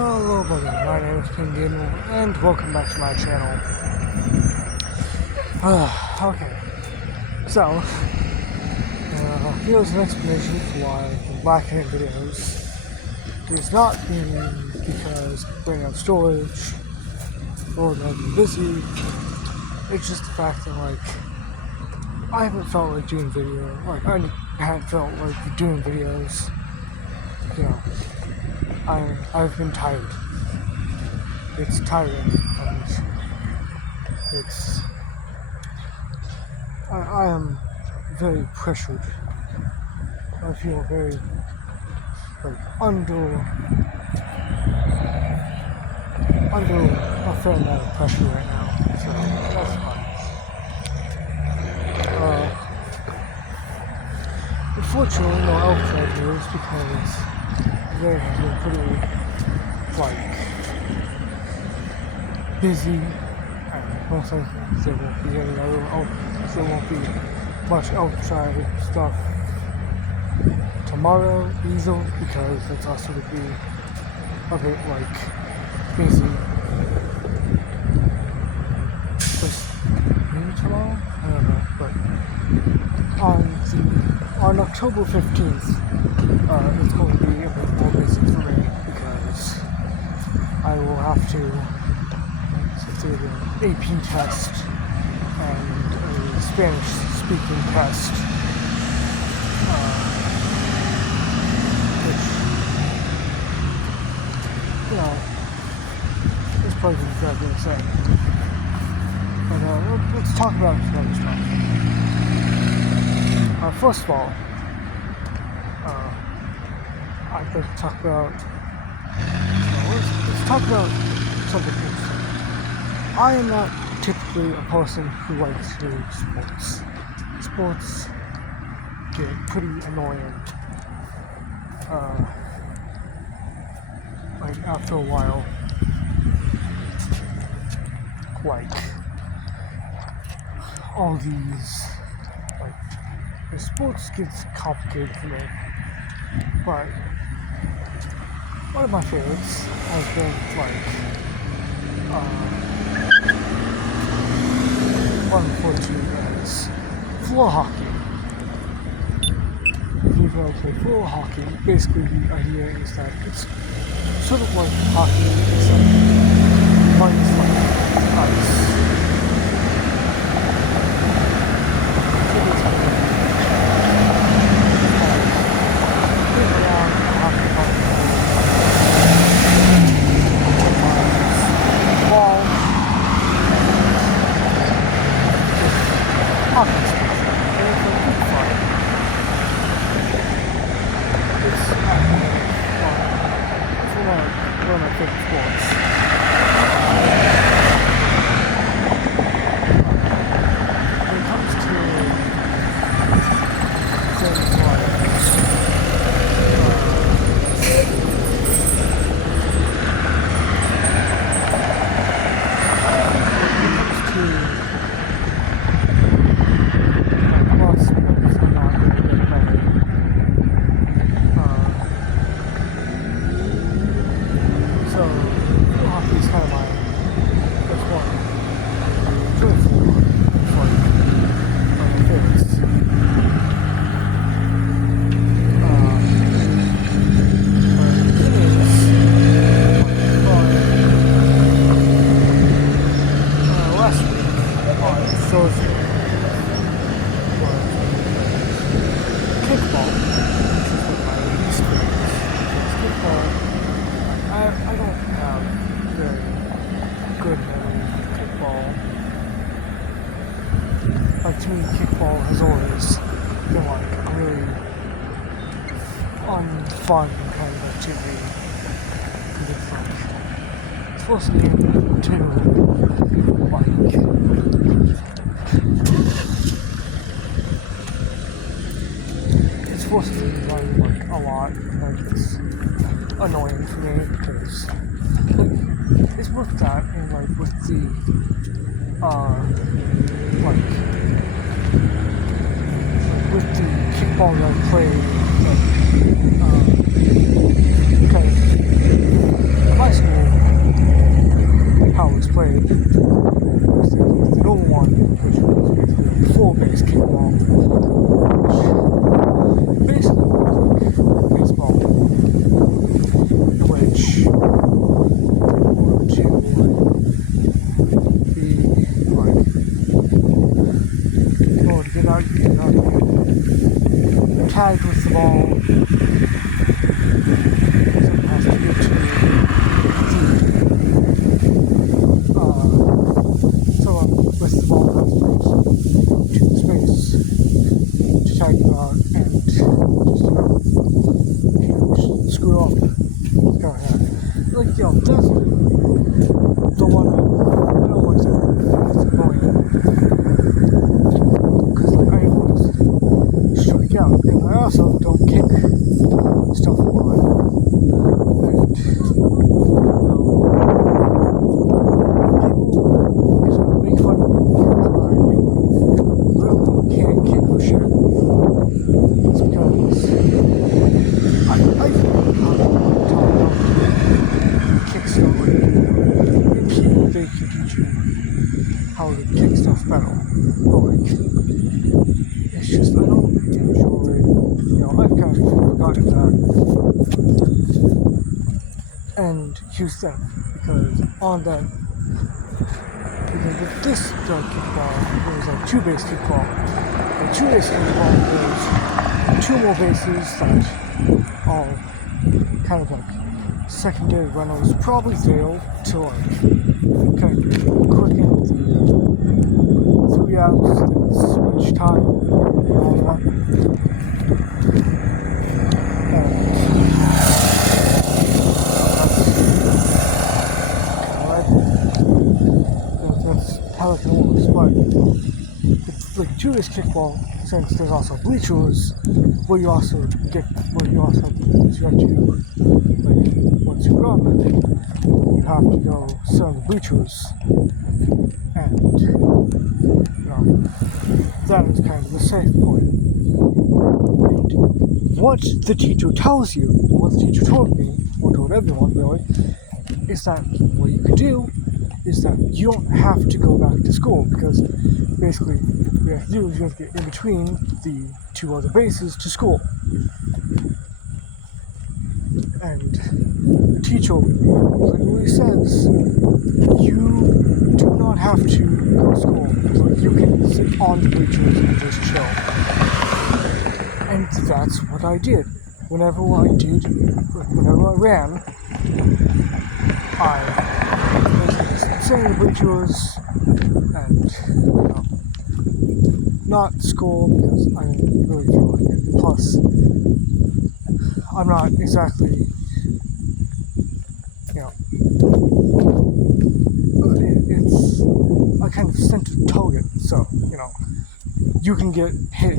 Hello buddy, my name is King Gamer and welcome back to my channel. Okay, so here's an explanation for why I'm lacking in videos. It's not because I'm running out of storage or that I'm busy. It's just the fact that I haven't felt like doing I haven't felt like doing videos. You know, I've been tired. It's tiring, and I am very pressured. I feel very under a fair amount of pressure right now, so that's fine. Unfortunately, no outside news because they have been pretty busy, and most likely there won't be much outside stuff tomorrow either, because it's also going to be a bit busy. Just maybe tomorrow? I don't know, but on October 15th, it's going to be a bit more busy for me because I will have to sit through an AP test and a Spanish speaking test, which, is probably exactly the same. But let's talk about some other stuff. First of all, I'd like to talk about, let's talk about something interesting. I am not typically a person who likes to do sports. Sports get pretty annoying, after a while. All these, the sports gets complicated for me, but one of my favorites has been one unfortunately is floor hockey. If you've ever played floor hockey, basically the idea is that it's sort of like hockey, except minus ice. One of my favorite sports. When it comes to things sports, I'm not really good at many. So, hockey is kind of my first one. It's really cool. It's one of my favorites. But the thing is, last week on Thursday was kickball, which is what my least favorite is. Kickball. I don't have very good memories of kickball. To me, kickball has always been a really unfun kind of activity. It's supposed to be it's supposed to be run a lot, and it's annoying for me because it's with that and with the with the kickball that I played, my like, yo, that's the one I don't want to it's annoying. Because, like, I always strike out. And I also don't kick stuff a lot. And, people sort of make fun of me because I really can't kick for shit. It's because I kick stuff. And people, they can teach you how to kick stuff better. But, like, it's just, I don't enjoy, I've kind of forgotten that. And here's that, because on that, because with this kickball, there was like 2-base kickball. And 2-base kickball, there's 2 more bases that are kind of like secondary runners, probably fail to like kind of quicken the 3 outs, the switch time, and all that. That's how it works, but it's like 2-base kickball, since there's also bleachers, where you also have to like, once you run, you have to go sit on the bleachers, and that is kind of the safe point. And what the teacher tells you, what the teacher told me, or told everyone really, is that what you can do is that you don't have to go back to school, because basically what you have to do is you have to get in between the 2 other bases to school. And the teacher literally says you do not have to go to school, like you can sit on the bleachers and just chill. And that's what I did. Whenever I ran, I was sitting in the bleachers and not school, because I didn't really feel like it. Plus, I'm not exactly, it's a kind of center target, so, you can get hit.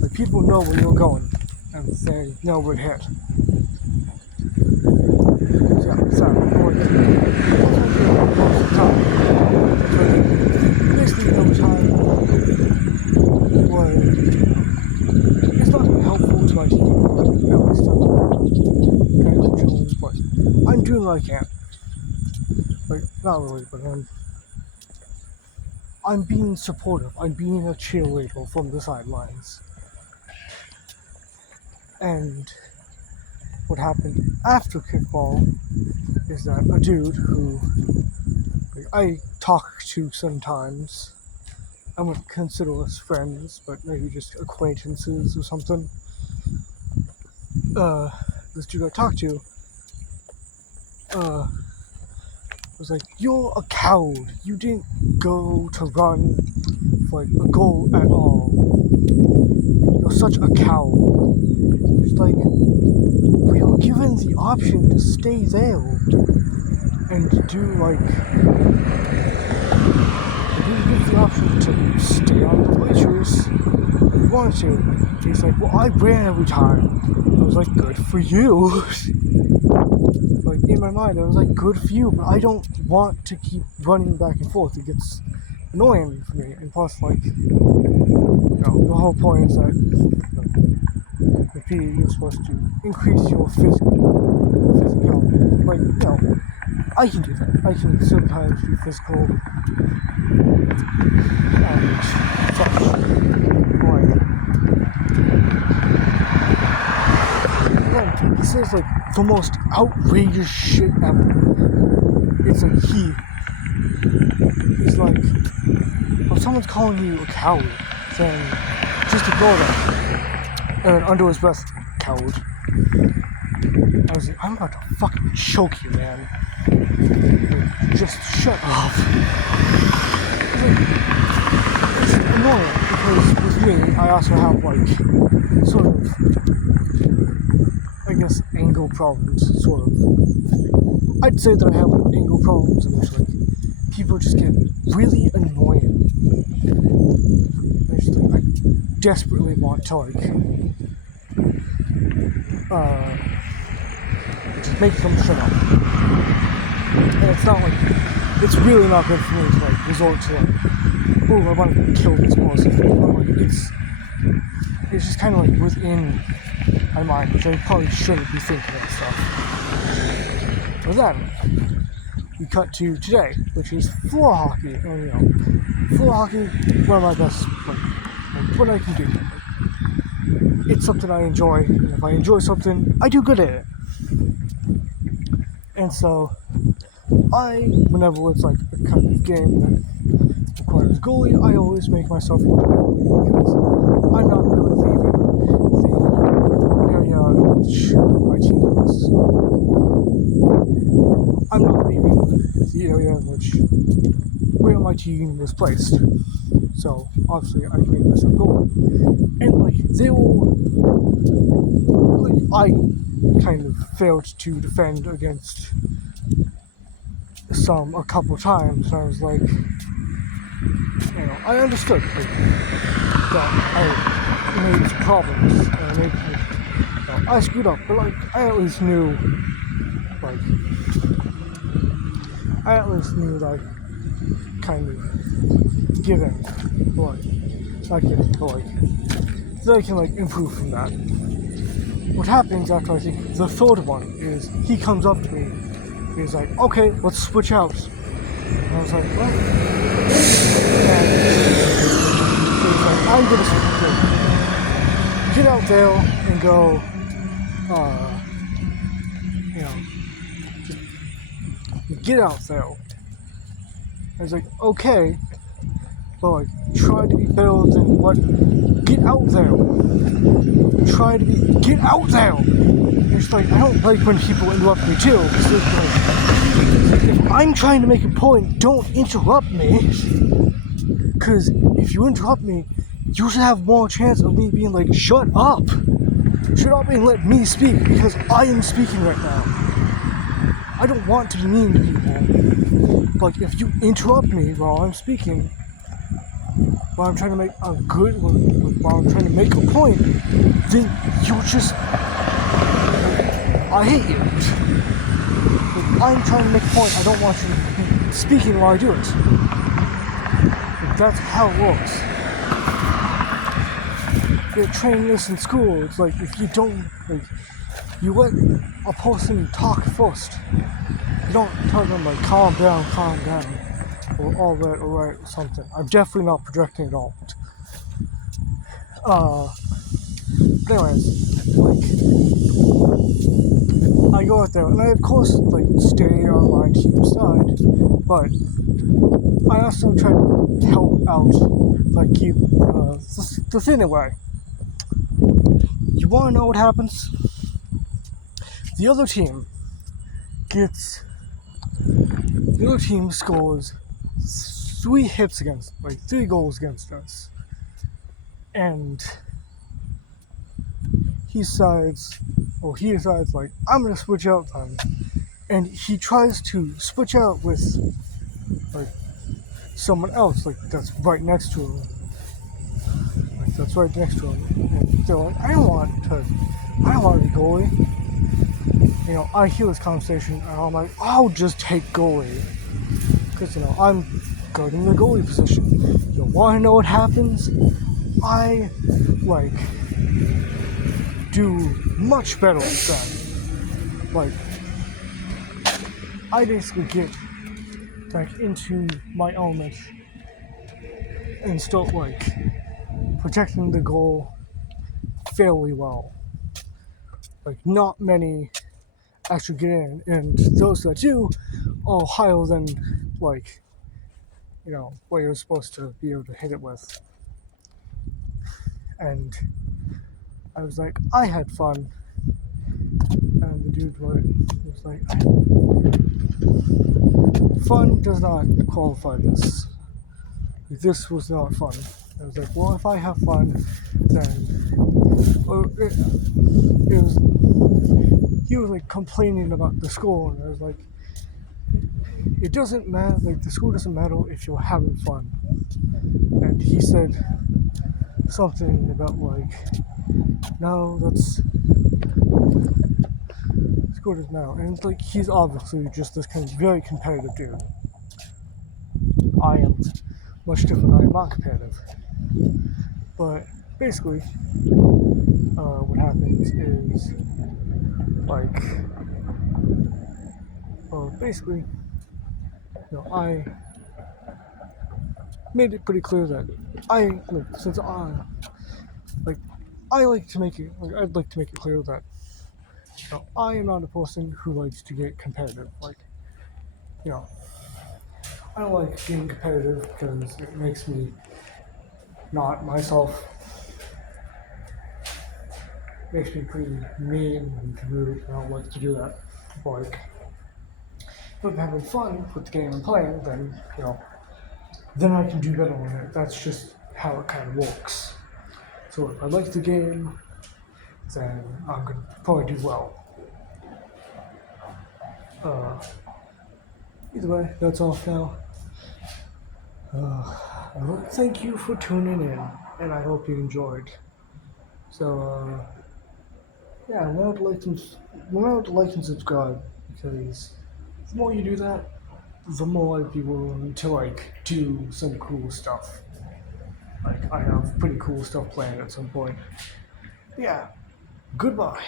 Like, people know where you're going, and they know where to hit. So, most of the time. But basically, no time it's not helpful to my team, but at least I'm kind of controlling, but I'm doing what I can. Like, not really, but I'm being supportive. I'm being a cheerleader from the sidelines. And what happened after kickball is that a dude who I talk to sometimes, I wouldn't consider us friends, but maybe just acquaintances or something. This dude I talked to, was like, "You're a coward. You didn't go to run for like a goal at all. You're such a coward." It's like, we were given the option to stay there and do like, we were given the option to stay on the bleachers if we wanted to. He's like, "Well, I ran every time." I was like, "Good for you." Like, in my mind, I was like, "Good for you," but I don't want to keep running back and forth. It gets annoying for me. And plus, like, the whole point is that the PE, you're supposed to increase your physical. Like, I can do that. I can sometimes be physical and such. Like, he says like the most outrageous shit ever. It's like he's like, if someone's calling you a coward, saying just ignore them, and under his breath, "Coward." I was like, I'm about to fucking choke you, man. Like, just shut up. It's annoying because with me, I also have like sort of, I guess, anger problems, sort of. I'd say that I have like anger problems in which like people just get really annoying. I desperately want to like just make them shut up. And it's not like it's really not good for me to like resort to like, oh, I want to kill this person. But like it's just kind of like within my mind, which I probably shouldn't be thinking of stuff. But then we cut to today, which is floor hockey, and you know, floor hockey, one of my best, like what I can do. It's something I enjoy, and if I enjoy something, I do good at it. And so, whenever it's like a kind of game that requires goalie, I always make myself into goalie because I'm not really leaving the area in which my team is. I'm not leaving the area in which where my team was placed. So obviously I can make myself goalie. And like they will, like I kind of failed to defend against a couple times, and I was like, you know, I understood like that I made some problems, and I made like, you know, I screwed up, but like I at least knew like kind of giving, like not giving, but like so I can like improve from that. What happens after I think the third one is he comes up to me, he's like, okay, let's switch out. And I was like, what? And so he's like, I'm gonna get out there and go, you know, just get out there. I was like, okay, but like, try to be better than what, get out there. Get out there! It's like, I don't like when people interrupt me too, because it's like, if I'm trying to make a point, don't interrupt me. Because if you interrupt me, you should have more chance of me being like, shut up! Shut up and let me speak, because I am speaking right now. I don't want to be mean to people. But if you interrupt me while I'm speaking, while I'm trying to make a good, while I'm trying to make a point, then you just, I hate you. If I'm trying to make a point, I don't want you to be speaking while I do it. That's how it works. You're training this in school. It's like if you don't, like, you let a person talk first. You don't tell them like calm down, or all that, or right, or something. I'm definitely not projecting at all. But anyways, like, I go out there, and I of course like stay on my team's side, but I also try to help out, like keep the thing away. You want to know what happens? The other team scores 3 goals against us, and he decides like, I'm gonna switch out then, and he tries to switch out with like someone else like that's right next to him, and they're like, I don't want to be goalie. You know, I hear this conversation and I'm like, I'll just take goalie, because you know I'm good in the goalie position. You want to know what happens? I like do much better at that. Like, I basically get back into my element and start like protecting the goal fairly well. Like, not many actually get in, and those that do are higher than like, you know, what you're supposed to be able to hit it with. And I was like, I had fun, and the dude was like, fun does not qualify this. This was not fun. I was like, well, if I have fun, then he was like complaining about the score, and I was like, it doesn't matter, like the school doesn't matter if you're having fun. And he said something about like, no, that's school doesn't matter. And it's like he's obviously just this kind of very competitive dude. I am much different. I am not competitive. But basically, what happens is like, basically, I made it pretty clear that since like, I like to make it, like, I'd like to make it clear that, I am not a person who likes to get competitive. Like, you know, I don't like being competitive because it makes me not myself. Makes me pretty mean and rude. I don't like to do that. Like, if I'm having fun with the game I'm playing, then, then I can do better on it. That's just how it kind of works. So if I like the game, then I'm gonna probably do well. Either way, that's off now. Thank you for tuning in, and I hope you enjoyed. So, yeah, remember to like and subscribe, because the more you do that, the more I'd be willing to like do some cool stuff. Like I have pretty cool stuff planned at some point. Yeah, goodbye.